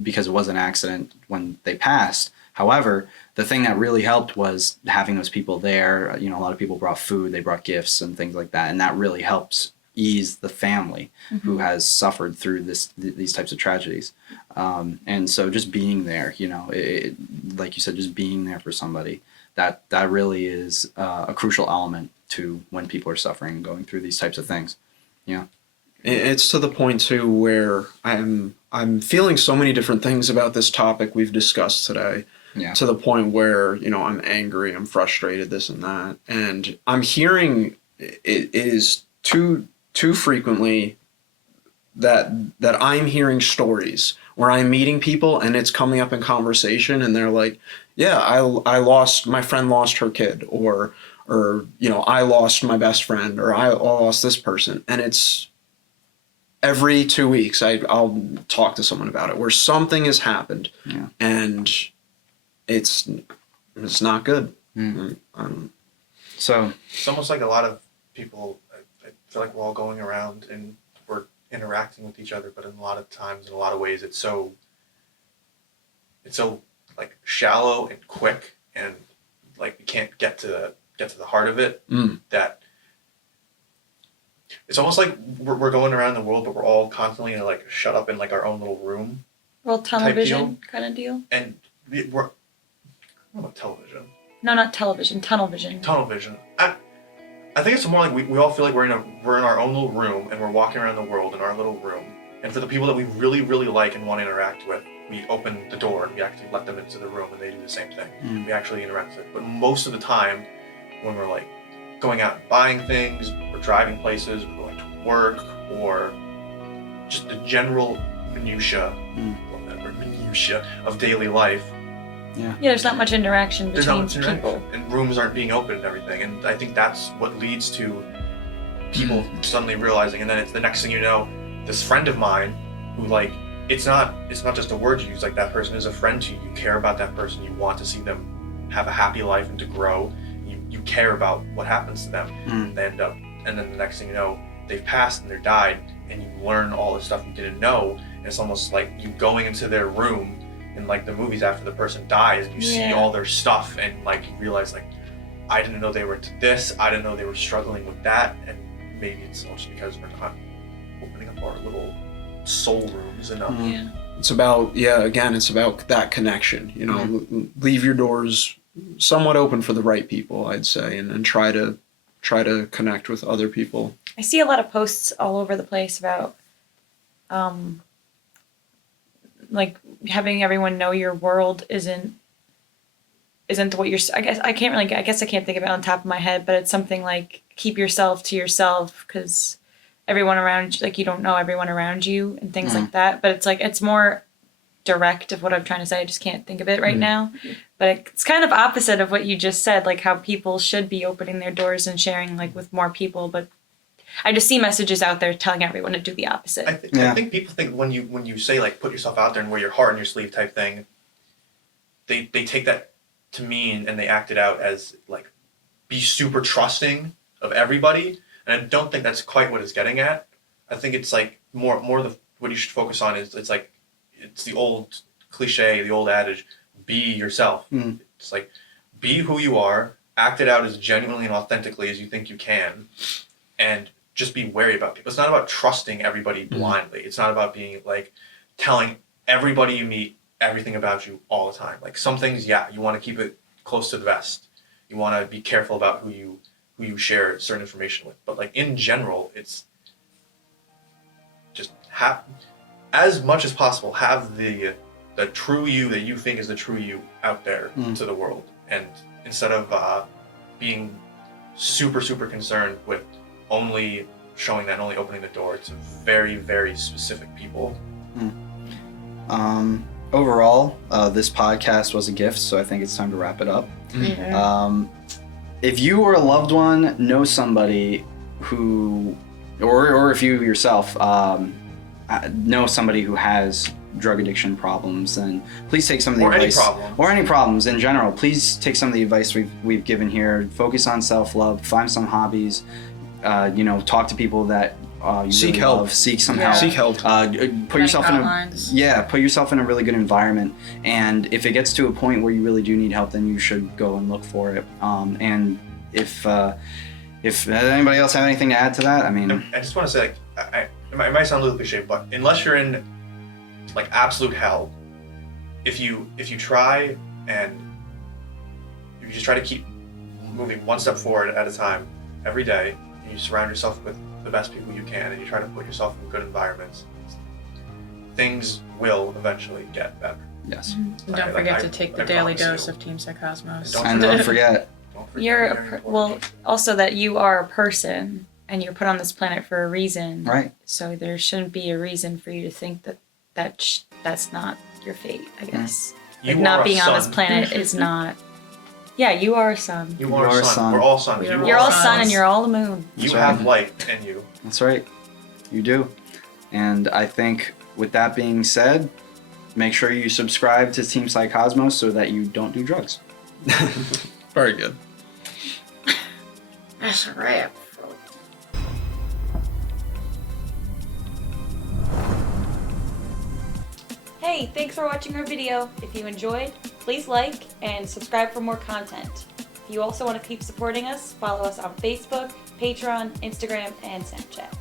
because it was an accident when they passed. However, the thing that really helped was having those people there. A lot of people brought food, they brought gifts and things like that. And that really helps ease the family who has suffered through these types of tragedies. And so just being there, like you said, just being there for somebody, that really is a crucial element to when people are suffering and going through these types of things. Yeah. It's to the point too where I'm feeling so many different things about this topic we've discussed today. Yeah. To the point where, I'm angry, I'm frustrated, this and that. And I'm hearing it is too frequently that I'm hearing stories where I'm meeting people and it's coming up in conversation and they're like, yeah, my friend lost her kid, or I lost my best friend, or I lost this person. And it's every 2 weeks I'll talk to someone about it where something has happened. Yeah. And it's not good. So It's almost like a lot of people, I feel like we're all going around and we're interacting with each other, but in a lot of times, in a lot of ways, it's so like shallow and quick, and like we can't get to the heart of it. That it's almost like we're going around the world, but we're all constantly like shut up in like our own little room. Well, tunnel vision kind of deal. And we're what about television? No, not television. Tunnel vision. Tunnel vision. I think it's more like we all feel like we're in our own little room and we're walking around the world in our little room. And for the people that we really, really like and want to interact with, we open the door and we actually let them into the room and they do the same thing. We actually interact with it. But most of the time, when we're like going out and buying things, we're driving places, we're going to work, or just the general minutia, love that word, minutia of daily life. Yeah, there's not much interaction There's not between much people. interaction, and rooms aren't being opened and everything. And I think that's what leads to people suddenly realizing, and then it's the next thing you know, this friend of mine who like it's not just a word you use, like that person is a friend to you. You care about that person, you want to see them have a happy life and to grow. You care about what happens to them. And they end up, and then the next thing you know, they've passed and they're died, and you learn all the stuff you didn't know. And it's almost like you going into their room in like the movies after the person dies, and you see all their stuff, and like you realize like, I didn't know they were into this, I didn't know they were struggling with that. And maybe it's also because we're not opening up our little soul rooms enough. It's about, it's about that connection, you know, leave your doors somewhat open for the right people, I'd say, and try to connect with other people. I see a lot of posts all over the place about like having everyone know your world isn't what you're, I guess I can't think of it on top of my head, but it's something like keep yourself to yourself, because everyone around, like you don't know everyone around you and things like that. But it's like, it's more direct of what I'm trying to say. I just can't think of it right now. But it's kind of opposite of what you just said, like how people should be opening their doors and sharing like with more people. But I just see messages out there telling everyone to do the opposite. I think people think when you say like put yourself out there and wear your heart on your sleeve type thing, they take that to mean, and they act it out as like be super trusting of everybody. And I don't think that's quite what it's getting at. I think it's like more what you should focus on is it's the old cliche, the old adage, be yourself. It's like be who you are, act it out as genuinely and authentically as you think you can, and just be wary about people. It's not about trusting everybody blindly. It's not about being like telling everybody you meet everything about you all the time. Like some things, you want to keep it close to the vest. You want to be careful about who you share certain information with. But like in general, it's just have, as much as possible, have the true you that you think is the true you out there to the world. And instead of being super, super concerned with only showing that and only opening the door to very, very specific people. Overall, this podcast was a gift, so I think it's time to wrap it up. If you or a loved one know somebody who, or if you yourself know somebody who has drug addiction problems, then please take some of the advice. Or any problems in general. Please take some of the advice we've given here. Focus on self-love. Find some hobbies. Talk to people that you seek really help. Love. Seek some help. Seek help. Put yourself in a really good environment. And if it gets to a point where you really do need help, then you should go and look for it. And if anybody else have anything to add to that, I mean, I just want to say, like, it might sound a little cliche, but unless you're in like absolute hell, if you try and you just try to keep moving one step forward at a time every day, and you surround yourself with the best people you can, and you try to put yourself in good environments, things will eventually get better. yes. And don't forget to take the daily dose of Team Psycosmos. And don't forget. Also that you are a person and you're put on this planet for a reason. Right. So there shouldn't be a reason for you to think that's not your fate, I guess. You Like not are a being on this son. planet is not. Yeah, you are a sun. You are a son. We're all sons. You're all sun and you're all the moon. You That's have right. light in you. That's right. You do. And I think with that being said, make sure you subscribe to Team Psycosmos so that you don't do drugs. Very good. That's a wrap. Hey, thanks for watching our video. If you enjoyed, please like and subscribe for more content. If you also want to keep supporting us, follow us on Facebook, Patreon, Instagram, and Snapchat.